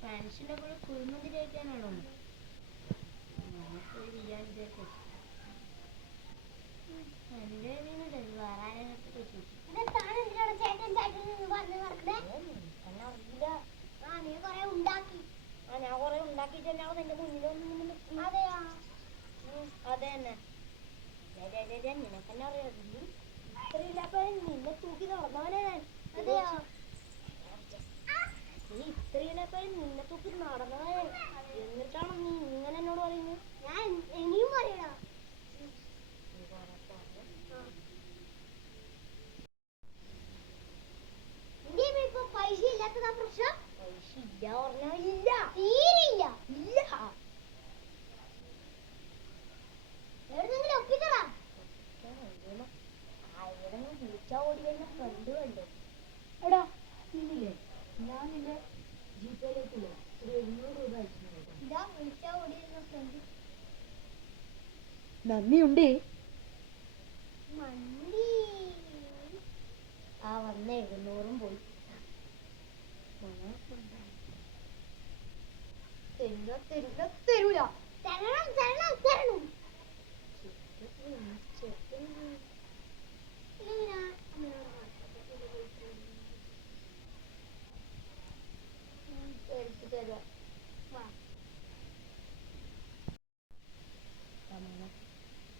ഫ്രണ്ട്സിന്റെ കൂടെ കുഴിമന്തി കഴിക്കാനാണോ? ഞാൻ കൊറേ ഉണ്ടാക്കിട്ടല്ലാതെ നിന്റെ മുന്നിലൊന്നും അതെയാ? അതെ തന്നെ. നിനക്കെന്നെ അറിയാം, ഇത്രയില്ലാത്ത നിന്നെ തൂക്കി നടന്നവനെ ഞാൻ. അതെയാ? നീ ഇത്രയില്ലാത്ത നിന്നെ തൂക്കി നടന്നവനെ, എന്നിട്ടാണ് നീ ഇങ്ങനെ എന്നോട് പറയുന്നത്? ഞാൻ ഇനിയും പറയണ പൈസ ഇല്ലാത്തതാ പ്രശ്നം. പൈസ ഇല്ല പറഞ്ഞാ ഇല്ല, തീരില്ല. ഇല്ല. എവിടെന്നെങ്കിലും ഒപ്പിത്തറ. അവിടെ വിളിച്ചാ ഓടി വരുന്ന ഫ്രണ്ട് കണ്ടു. എടാ നിന്നില്ലേ, ഞാൻ നിന്റെ ജിപേയിലേക്കില്ലേ ഒരു 700 രൂപ അയച്ചു. ഇതാ വിളിച്ചാ ഓടി വരുന്ന ഫ്രണ്ട്. നന്ദിയുണ്ടേ. മന്തി ആ വന്ന 700 പോയി. തരൂല. തരണം തരണം തരണം.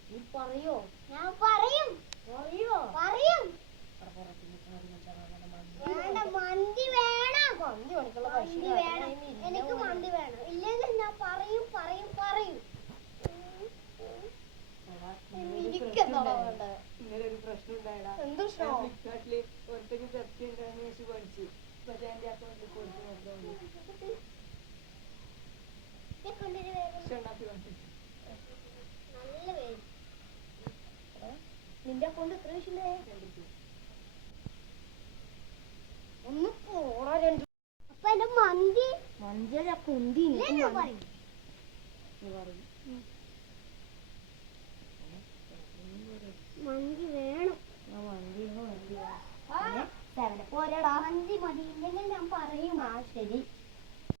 നീ പറയോ? ഞാൻ പറയും. പറയോ? പറയും. വേണ്ട, മന്തി വേണം. മന്തി വേണം, എനിക്ക് മന്തി വേണം. ഇല്ലെങ്കിൽ ഞാൻ പറയും പറയും പറയും. എനിക്കെന്താണോ വേണ്ടത്? ഇങ്ങനെ ഒരു പ്രശ്നം ഉണ്ടായടാ. എന്ത് പ്രശ്നം? ഫ്ലിപ്കാർട്ടില് ഒറ്റയ്ക്ക് സെർച്ച് ചെയ്ത് പഠിച്ചു. പക്ഷെ എന്റെ അക്കൗണ്ടിൽ കൊടുത്തു നല്ല പേര്. നിന്റെ അക്കൗണ്ട് എത്ര വിഷയേ? ഒന്ന് പോടാ. അപ്പൊ എന്റെ മന്തി മന്തിയല്ല കുന്തി. പറയും മന്തി വേണം. മന്തി പോരാടാ. മന്തി മതി, ഇല്ലെങ്കിൽ ഞാൻ പറയും. ആ ശരി.